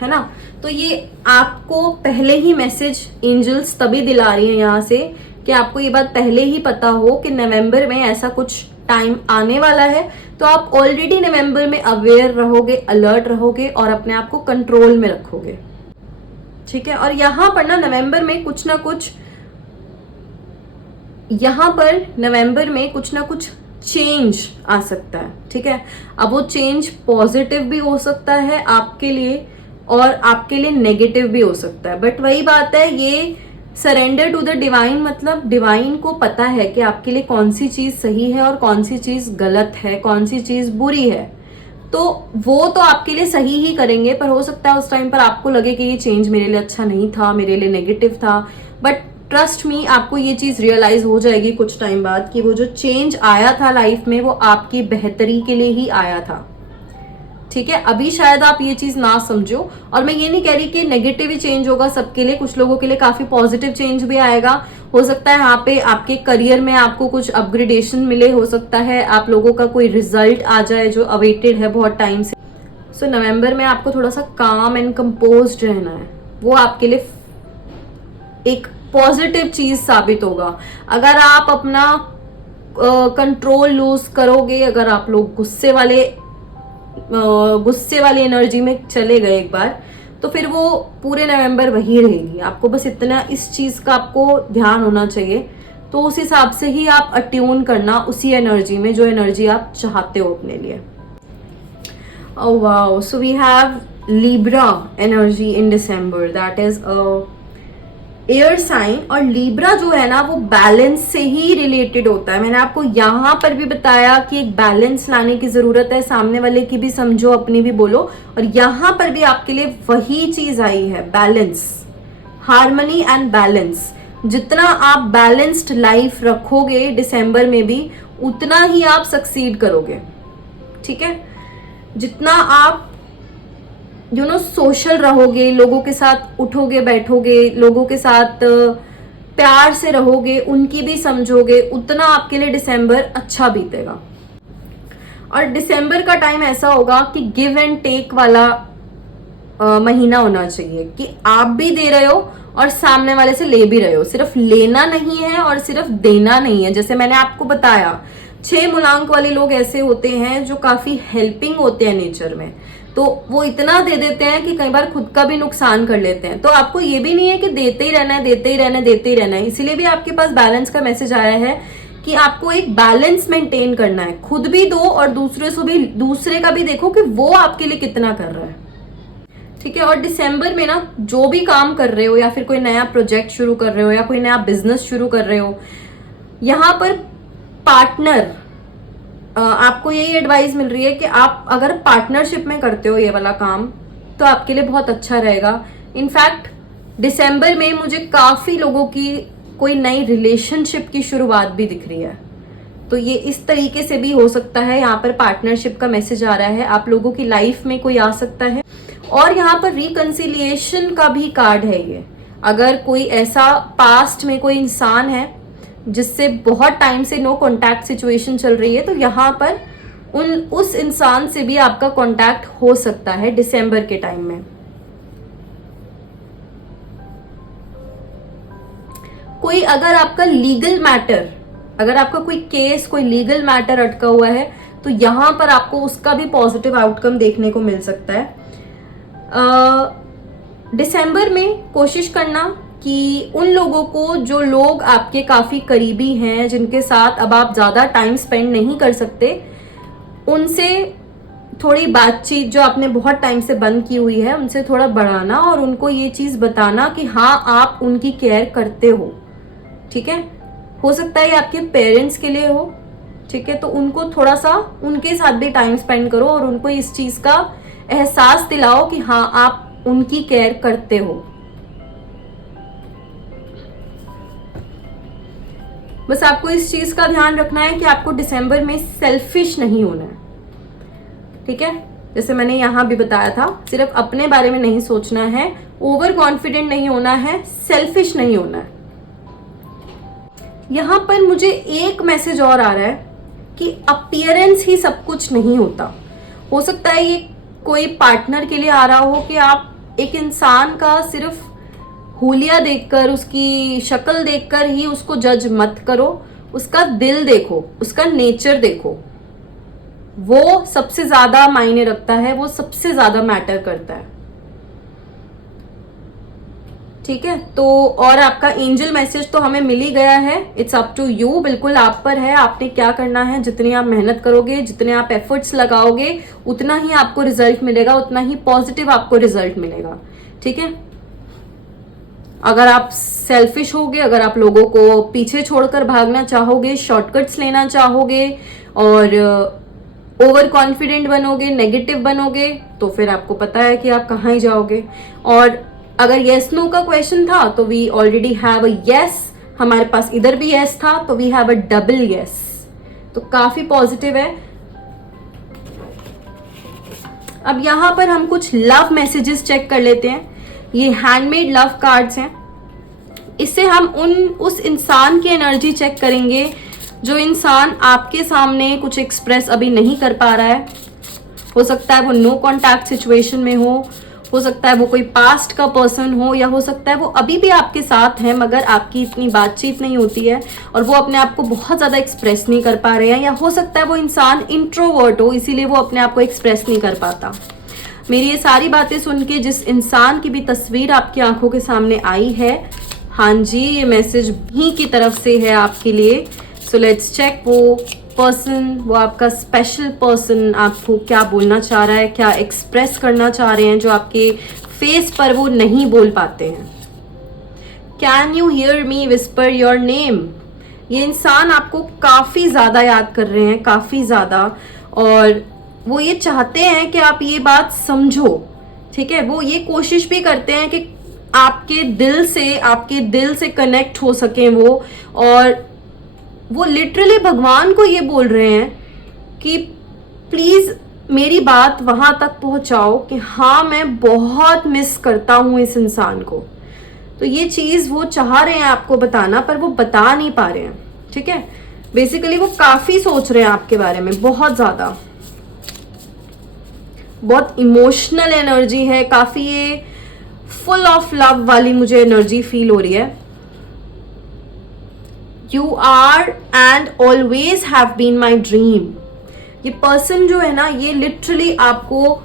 है ना। तो ये आपको पहले ही मैसेज एंजल्स तभी दिला रही है यहाँ से कि आपको ये बात पहले ही पता हो कि नवंबर में ऐसा कुछ टाइम आने वाला है। तो आप ऑलरेडी नवंबर में अवेयर रहोगे, अलर्ट रहोगे और अपने आप को कंट्रोल में रखोगे, ठीक है। और यहाँ पर ना नवंबर में कुछ ना कुछ चेंज आ सकता है, ठीक है। अब वो चेंज पॉजिटिव भी हो सकता है आपके लिए और आपके लिए नेगेटिव भी हो सकता है। बट वही बात है, ये सरेंडर टू द डिवाइन, मतलब डिवाइन को पता है कि आपके लिए कौन सी चीज सही है और कौन सी चीज गलत है, कौन सी चीज बुरी है। तो वो तो आपके लिए सही ही करेंगे, पर हो सकता है उस टाइम पर आपको लगे कि ये चेंज मेरे लिए अच्छा नहीं था, मेरे लिए नेगेटिव था। बट ट्रस्ट मी, आपको ये चीज रियलाइज हो जाएगी कुछ टाइम बाद कि वो जो चेंज आया था लाइफ में वो आपकी बेहतरी के लिए ही आया था, ठीक है। अभी शायद आप ये चीज ना समझो, और मैं ये नहीं कह रही कि नेगेटिव ही चेंज होगा सबके लिए, कुछ लोगों के लिए काफी पॉजिटिव चेंज भी आएगा। हो सकता है यहाँ पे आपके करियर में आपको कुछ अपग्रेडेशन मिले, हो सकता है आप लोगों का कोई रिजल्ट आ जाए जो अवेटेड है बहुत टाइम से। सो नवंबर में आपको थोड़ा सा काम एंड कंपोज्ड रहना है, वो आपके लिए एक पॉजिटिव चीज साबित होगा। अगर आप अपना कंट्रोल लूज करोगे, अगर आप लोग गुस्से वाली एनर्जी में चले गए एक बार, तो फिर वो पूरे नवंबर वही रहेगी। आपको बस इतना इस चीज का आपको ध्यान होना चाहिए। तो उस हिसाब से ही आप अट्यून करना उसी एनर्जी में जो एनर्जी आप चाहते हो अपने लिए। Oh wow, so we have Libra energy in December, that is air sign. और लिब्रा जो है ना वो बैलेंस से ही रिलेटेड होता है। मैंने आपको यहाँ पर भी बताया कि एक बैलेंस लाने की जरूरत है, सामने वाले की भी समझो अपनी भी बोलो। और यहाँ पर भी आपके लिए वही चीज आई है, बैलेंस, हार्मनी एंड बैलेंस। जितना आप बैलेंस्ड लाइफ रखोगे दिसंबर में भी, उतना ही आप सक्सीड करोगे, ठीक है। जितना आप सोशल रहोगे, लोगों के साथ उठोगे बैठोगे, लोगों के साथ प्यार से रहोगे, उनकी भी समझोगे, उतना आपके लिए दिसंबर अच्छा बीतेगा। और दिसंबर का टाइम ऐसा होगा कि गिव एंड टेक वाला महीना होना चाहिए, कि आप भी दे रहे हो और सामने वाले से ले भी रहे हो। सिर्फ लेना नहीं है और सिर्फ देना नहीं है। जैसे मैंने आपको बताया 6 मूलांक वाले लोग ऐसे होते हैं जो काफी हेल्पिंग होते हैं नेचर में, तो वो इतना दे देते हैं कि कई बार खुद का भी नुकसान कर लेते हैं। तो आपको ये भी नहीं है कि देते ही रहना है, देते ही रहना है, देते ही रहना है। इसीलिए भी आपके पास बैलेंस का मैसेज आया है कि आपको एक बैलेंस मेंटेन करना है, खुद भी दो और दूसरे का भी देखो कि वो आपके लिए कितना कर रहा है, ठीक है। और दिसंबर में ना जो भी काम कर रहे हो या फिर कोई नया प्रोजेक्ट शुरू कर रहे हो या कोई नया बिजनेस शुरू कर रहे हो, यहाँ पर पार्टनर, आपको यही एडवाइस मिल रही है कि आप अगर पार्टनरशिप में करते हो ये वाला काम तो आपके लिए बहुत अच्छा रहेगा। इनफैक्ट दिसंबर में मुझे काफी लोगों की कोई नई रिलेशनशिप की शुरुआत भी दिख रही है, तो ये इस तरीके से भी हो सकता है। यहाँ पर पार्टनरशिप का मैसेज आ रहा है, आप लोगों की लाइफ में कोई आ सकता है। और यहाँ पर रिकंसिलिएशन का भी कार्ड है ये। अगर कोई ऐसा पास्ट में कोई इंसान है जिससे बहुत टाइम से नो कांटेक्ट सिचुएशन चल रही है, तो यहाँ पर उस इंसान से भी आपका कांटेक्ट हो सकता है दिसंबर के टाइम में। कोई अगर आपका लीगल मैटर, अगर आपका कोई केस, कोई लीगल मैटर अटका हुआ है, तो यहाँ पर आपको उसका भी पॉजिटिव आउटकम देखने को मिल सकता है। दिसंबर में कोशिश करना कि उन लोगों को, जो लोग आपके काफी करीबी हैं, जिनके साथ अब आप ज्यादा टाइम स्पेंड नहीं कर सकते, उनसे थोड़ी बातचीत जो आपने बहुत टाइम से बंद की हुई है उनसे थोड़ा बढ़ाना और उनको ये चीज बताना कि हाँ आप उनकी केयर करते हो, ठीक है। हो सकता है ये आपके पेरेंट्स के लिए हो, ठीक है, तो उनको थोड़ा सा उनके साथ भी टाइम स्पेंड करो और उनको इस चीज का एहसास दिलाओ कि हाँ आप उनकी केयर करते हो। बस आपको इस चीज का ध्यान रखना है कि आपको दिसंबर में सेल्फिश नहीं होना है, ठीक है। जैसे मैंने यहां भी बताया था, सिर्फ अपने बारे में नहीं सोचना है, ओवर कॉन्फिडेंट नहीं होना है, सेल्फिश नहीं होना है। यहां पर मुझे एक मैसेज और आ रहा है कि अपीयरेंस ही सब कुछ नहीं होता। हो सकता है ये कोई पार्टनर के लिए आ रहा हो कि आप एक इंसान का सिर्फ हुलिया देखकर, उसकी शक्ल देखकर ही उसको जज मत करो, उसका दिल देखो, उसका नेचर देखो, वो सबसे ज्यादा मायने रखता है, वो सबसे ज्यादा मैटर करता है, ठीक है। तो और आपका एंजल मैसेज तो हमें मिल ही गया है, इट्स अप टू यू, बिल्कुल आप पर है, आपने क्या करना है। जितनी आप मेहनत करोगे, जितने आप एफर्ट्स लगाओगे, उतना ही आपको रिजल्ट मिलेगा, उतना ही पॉजिटिव आपको रिजल्ट मिलेगा, ठीक है। अगर आप सेल्फिश होगे, अगर आप लोगों को पीछे छोड़कर भागना चाहोगे, शॉर्टकट्स लेना चाहोगे और ओवर कॉन्फिडेंट बनोगे, नेगेटिव बनोगे, तो फिर आपको पता है कि आप कहाँ ही जाओगे। और अगर यस नो का क्वेश्चन था तो we already have a yes, हमारे पास इधर भी यस था, तो we have a double yes, तो काफी पॉजिटिव है। अब यहां पर हम कुछ लव मैसेजेस चेक कर लेते हैं। ये हैंडमेड लव कार्ड्स हैं, इससे हम उस इंसान की एनर्जी चेक करेंगे जो इंसान आपके सामने कुछ एक्सप्रेस अभी नहीं कर पा रहा है। हो सकता है वो नो कांटेक्ट सिचुएशन में हो सकता है वो कोई पास्ट का पर्सन हो, या हो सकता है वो अभी भी आपके साथ है मगर आपकी इतनी बातचीत नहीं होती है और वो अपने आप को बहुत ज़्यादा एक्सप्रेस नहीं कर पा रहे हैं, या हो सकता है वो इंसान इंट्रोवर्ट हो, इसीलिए वो अपने आप को एक्सप्रेस नहीं कर पाता। मेरी ये सारी बातें सुन के जिस इंसान की भी तस्वीर आपकी आंखों के सामने आई है, हाँ जी, ये मैसेज ही की तरफ से है आपके लिए। सो लेट्स चेक वो पर्सन, वो आपका स्पेशल पर्सन आपको क्या बोलना चाह रहा है, क्या एक्सप्रेस करना चाह रहे हैं जो आपके फेस पर वो नहीं बोल पाते हैं। Can you hear me whisper your name. ये इंसान आपको काफी ज्यादा याद कर रहे हैं, काफी ज्यादा, और वो ये चाहते हैं कि आप ये बात समझो, ठीक है। वो ये कोशिश भी करते हैं कि आपके दिल से कनेक्ट हो सके वो, और वो लिटरली भगवान को ये बोल रहे हैं कि प्लीज मेरी बात वहां तक पहुंचाओ कि हाँ मैं बहुत मिस करता हूं इस इंसान को। तो ये चीज वो चाह रहे हैं आपको बताना, पर वो बता नहीं पा रहे हैं, ठीक है। बेसिकली वो काफी सोच रहे हैं आपके बारे में, बहुत ज्यादा, बहुत इमोशनल एनर्जी है, काफी ये फुल ऑफ लव वाली मुझे एनर्जी फील हो रही है। You are and always have been my dream. ये पर्सन जो है ना, ये लिटरली आपको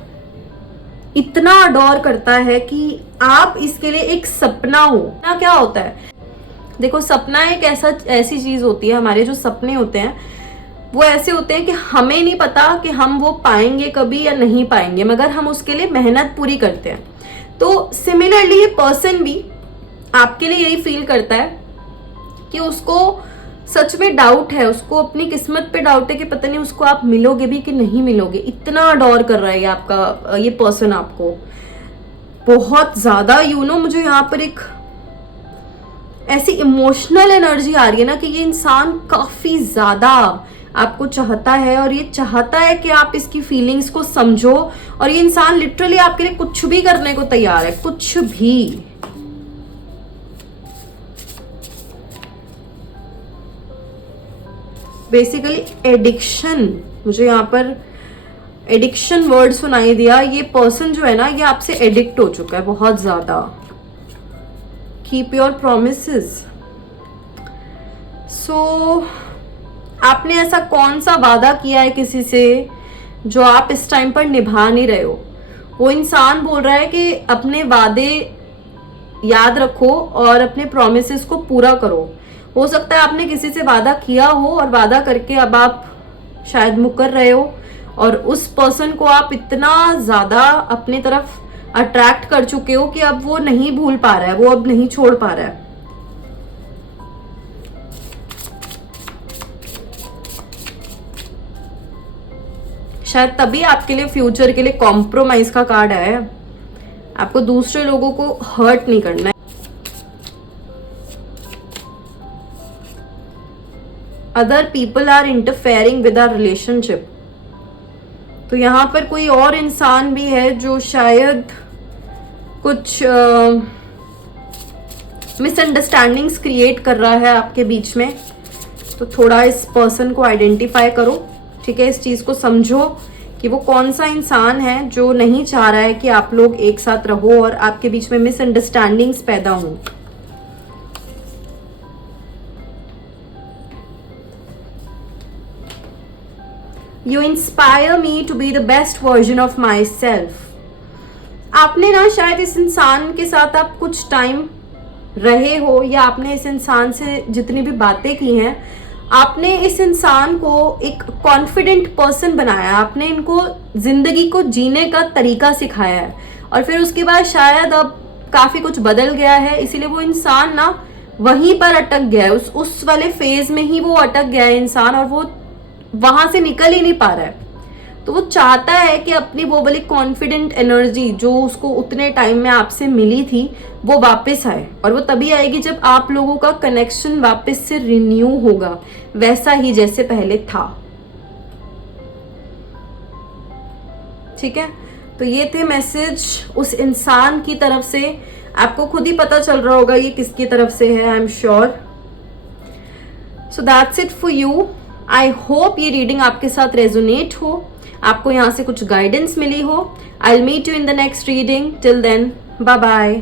इतना अडोर करता है कि आप इसके लिए एक सपना हो ना। क्या होता है, देखो सपना एक ऐसी चीज होती है, हमारे जो सपने होते हैं वो ऐसे होते हैं कि हमें नहीं पता कि हम वो पाएंगे कभी या नहीं पाएंगे, मगर हम उसके लिए मेहनत पूरी करते हैं। तो सिमिलरली ये पर्सन भी आपके लिए यही फील करता है कि उसको सच में डाउट है, उसको अपनी किस्मत पे डाउट है कि पता नहीं उसको आप मिलोगे भी कि नहीं मिलोगे। इतना अडोर कर रहा है ये आपका, ये पर्सन आपको बहुत ज्यादा। मुझे यहाँ पर एक ऐसी इमोशनल एनर्जी आ रही है ना कि ये इंसान काफी ज्यादा आपको चाहता है, और ये चाहता है कि आप इसकी फीलिंग्स को समझो। और ये इंसान लिटरली आपके लिए कुछ भी करने को तैयार है, कुछ भी। बेसिकली एडिक्शन, मुझे यहाँ पर एडिक्शन वर्ड सुनाई दिया। ये पर्सन जो है ना, ये आपसे एडिक्ट हो चुका है बहुत ज्यादा। Keep your promises. सो आपने ऐसा कौन सा वादा किया है किसी से जो आप इस टाइम पर निभा नहीं रहे हो? वो इंसान बोल रहा है कि अपने वादे याद रखो और अपने प्रोमिसेस को पूरा करो। हो सकता है आपने किसी से वादा किया हो और वादा करके अब आप शायद मुकर रहे हो, और उस पर्सन को आप इतना ज्यादा अपनी तरफ अट्रैक्ट कर चुके हो कि अब वो नहीं भूल पा रहा है, वो अब नहीं छोड़ पा रहा है। शायद तभी आपके लिए फ्यूचर के लिए कॉम्प्रोमाइज का कार्ड आया है। आपको दूसरे लोगों को हर्ट नहीं करना है। Other people are interfering with our relationship. तो यहाँ पर कोई और इंसान भी है जो शायद कुछ मिसअंडरस्टैंडिंग्स क्रिएट कर रहा है आपके बीच में। तो थोड़ा इस पर्सन को आइडेंटिफाई करो, ठीक है? इस चीज को समझो कि वो कौन सा इंसान है जो नहीं चाह रहा है कि आप लोग एक साथ रहो और आपके बीच में मिसअंडरस्टैंडिंग्स पैदा हों। You inspire me to be the best version of myself. आपने ना शायद इस इंसान के साथ आप कुछ टाइम रहे हो, या आपने इस इंसान से जितनी भी बातें की हैं, आपने इस इंसान को एक कॉन्फिडेंट पर्सन बनाया। आपने इनको जिंदगी को जीने का तरीका सिखाया है, और फिर उसके बाद शायद अब काफी कुछ बदल गया है, इसीलिए वो इंसान ना वहीं पर अटक गया है। उस वाले फेज में ही वो अटक गया है इंसान, और वो वहां से निकल ही नहीं पा रहा है। तो वो चाहता है कि अपनी वो वाली कॉन्फिडेंट एनर्जी जो उसको उतने टाइम में आपसे मिली थी वो वापस आए, और वो तभी आएगी जब आप लोगों का कनेक्शन वापस से रिन्यू होगा, वैसा ही जैसे पहले था। ठीक है? तो ये थे मैसेज उस इंसान की तरफ से। आपको खुद ही पता चल रहा होगा ये किसकी तरफ से है, I am sure. So that's it for you. I hope ये रीडिंग आपके साथ रेजोनेट हो, आपको यहाँ से कुछ गाइडेंस मिली हो। I will meet you in the next reading. Till then, bye bye.